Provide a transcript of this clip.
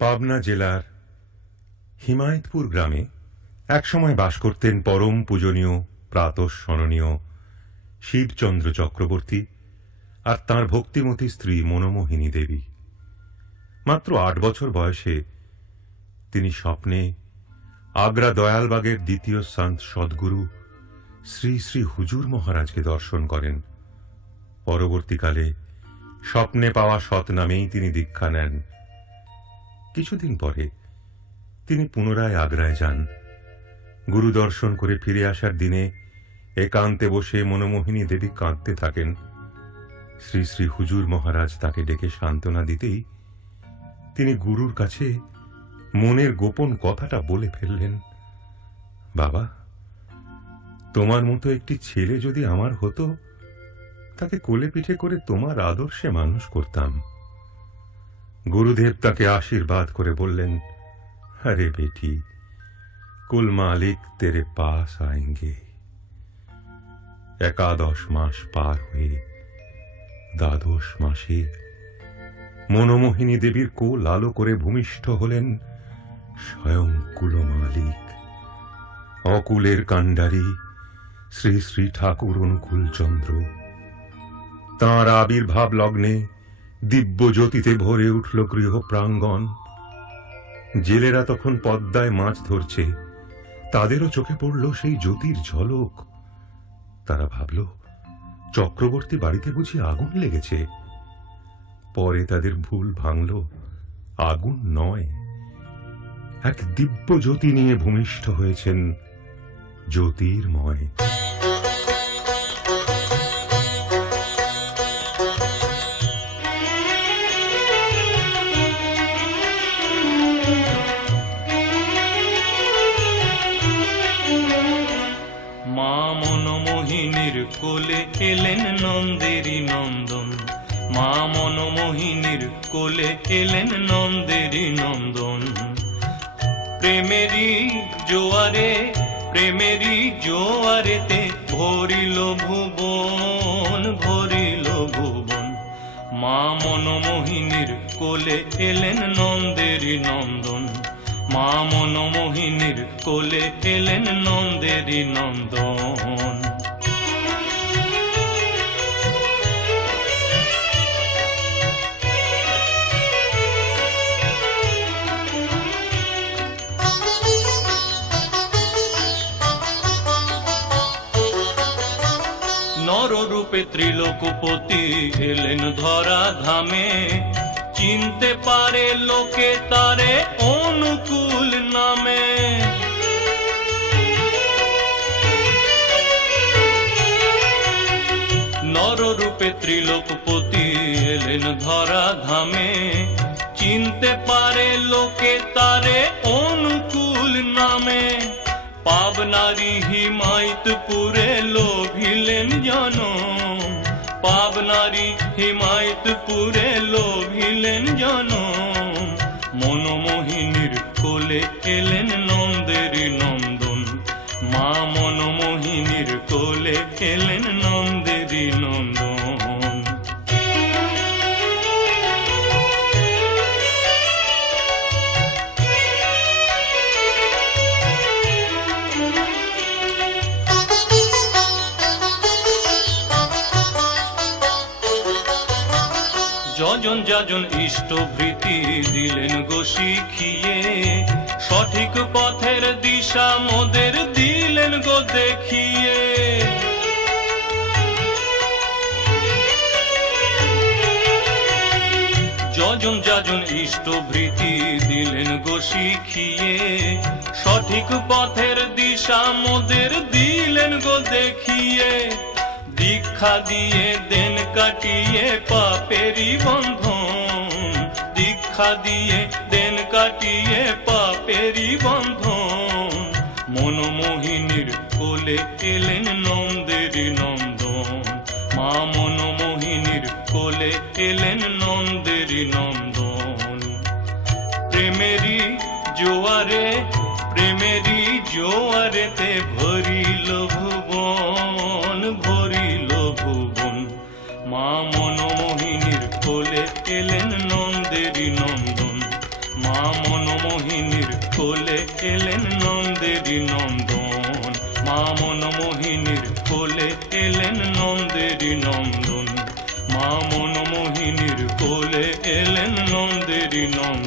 পাবনা জেলার হিমায়তপুর গ্রামে একসময় বাস করতেন পরম পূজনীয় প্রাতঃস্মরণীয় শিবচন্দ্র চক্রবর্তী আর তাঁর ভক্তিমতী স্ত্রী মনোমোহিনী দেবী। মাত্র ৮ বছর বয়সে তিনি স্বপ্নে আগ্রা দয়ালবাগের দ্বিতীয় সন্ত সদ্গুরু শ্রী শ্রী হুজুর মহারাজকে দর্শন করেন। পরবর্তীকালে স্বপ্নে পাওয়া সৎ নামেই তিনি দীক্ষা নেন। কিছুদিন পরে তিনি পুনরায় আগ্রায় যান। গুরু দর্শন করে ফিরে আসার দিনে একান্তে বসে মনোমোহিনী দেবী কাঁদতে থাকেন। শ্রী শ্রী হুজুর মহারাজ তাকে ডেকে সান্ত্বনা দিতেই তিনি গুরুর কাছে মনের গোপন কথাটা বলে ফেললেন, বাবা, তোমার মতো একটি ছেলে যদি আমার হতো, তাকে কোলে পিঠে করে তোমার আদর্শে মানুষ করতাম। গুরুদেব তাকে আশীর্বাদ করে বললেন, আরে বেটি, কুল মালিক তেরে পাস আয়েঙ্গে। 11 মাস পার হয়ে 12 মাসে মনোমোহিনী দেবীর কোল আলো করে ভূমিষ্ঠ হলেন স্বয়ং কুল মালিক, অকুলের কাণ্ডারী শ্রী শ্রী ঠাকুর অনুকূল চন্দ্র। তাঁর আবির্ভাব লগ্নে দিব্য জ্যোতিতে ভরে উঠল গৃহ প্রাঙ্গণ। জেলেরা তখন পদ্মায় মাছ ধরছে, তাদেরও চোখে পড়ল সেই জ্যোতির ঝলক। তারা ভাবল, চক্রবর্তী বাড়িতে বুঝি আগুন লেগেছে। পরে তাদের ভুল ভাঙল, আগুন নয়, এক দিব্য জ্যোতি নিয়ে ভূমিষ্ঠ হয়েছেন জ্যোতির্ময়। কোলে এলেন নন্দেরই নন্দন, মা মনোমোহিনীর কোলে এলেন নন্দেরই নন্দন। প্রেমেরই জোয়ারে, প্রেমেরই জোয়ারেতে ভরিল ভুবন, ভরিল ভুবন। মা মনোমোহিনীর কোলে এলেন নন্দেরই নন্দন, মা মনোমোহিনীর কোলে এলেন নন্দেরই নন্দন। নররূপে ত্রিলোকপতি এলেন ধরা ধামে, চিনতে পারে লোকে তারে অনুকূল নামে। নররূপে ত্রিলোকপতি এলেন ধরা ধামে, চিনতে পারে লোকে তারে অনুকূল নামে। পাবনারি হিমায়তপুরে লোভিলেন জনম, পাবনারি হিমায়তপুরে লোভিলেন জনম। মনোমোহিনীর কোলে এলেন নন্দেরই নন্দন, মা মনোমোহিনীর কোলে এলেন নন্দেরই নন্দন। যজন যাজন ইষ্টভৃতি দিলেন গো শিখিয়ে, সঠিক পথের দিশা মোদের দিলেন গো দেখিয়ে। যজন যাজন ইষ্টভৃতি দিলেন গো শিখিয়ে, সঠিক পথের দিশা মোদের দিলেন গো দেখিয়ে। দীক্ষা দিয়ে দেন কাটিয়ে পাপেরই বন্ধন, দীক্ষা দিয়ে দেন কাটিয়ে পাপেরই বন্ধন। মনোমোহিনীর কোলে এলেন নন্দেরই নন্দন, মা মনোমোহিনীর কোলে এলেন নন্দেরই নন্দন। প্রেমেরই জোয়ারে, প্রেমেরই জোয়ারেতে ভরিল ভুবন, ভরিল ভুবন। মা মনোমোহিনীর কোলে এলেন নন্দেরই নন্দন, মা মনমোহিনীর কোলে এলেন নন্দেরই নন্দন, মা মনমোহিনীর কোলে এলেন নন্দেরই নন্দন, মা মনমোহিনীর কোলে এলেন নন্দেরই নন্দন।